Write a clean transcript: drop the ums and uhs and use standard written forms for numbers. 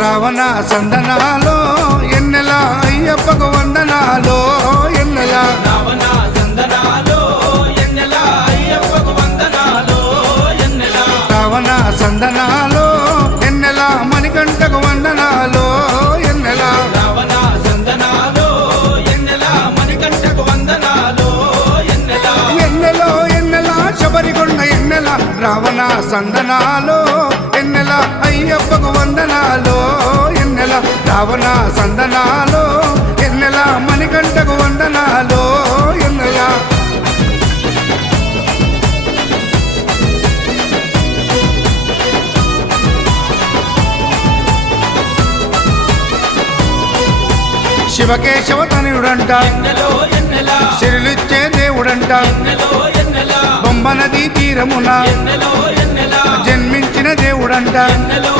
రావణ సందనాలో ఎన్నెల అయ్యప్పకు వందనాలో ఎన్నెల రావణ సందనాలో ఎన్నెల అయ్యప్పకు వందనాలో ఎన్నెల రావణ సందనాలో ఎన్నెల మణికంఠకు వందనాలో ఎన్నెల రావణ సందనాలో ఎన్నెల మణికంఠకు వందనాలో ఎన్నెల ఎన్నెలో ఎన్నెల శబరికొండ ఎన్నెల రావణ సందనాలో ఎన్నెల అయ్యప్పకు వందనాలో ఎన్నెల రావణ సందనాలో ఎన్నెల మణికంఠకు వందనాలో ఎన్నెల శివకేశవ తనయుడంట ఎన్నెలో ఎన్నెల శిరులిచ్చే దేవుడంట ఎన్నెలో ఎన్నెల బొమ్మ నదీ తీరమున ఎన్నెలో ఎన్నెల జన్మించిన దేవుడంట ఎన్నెలో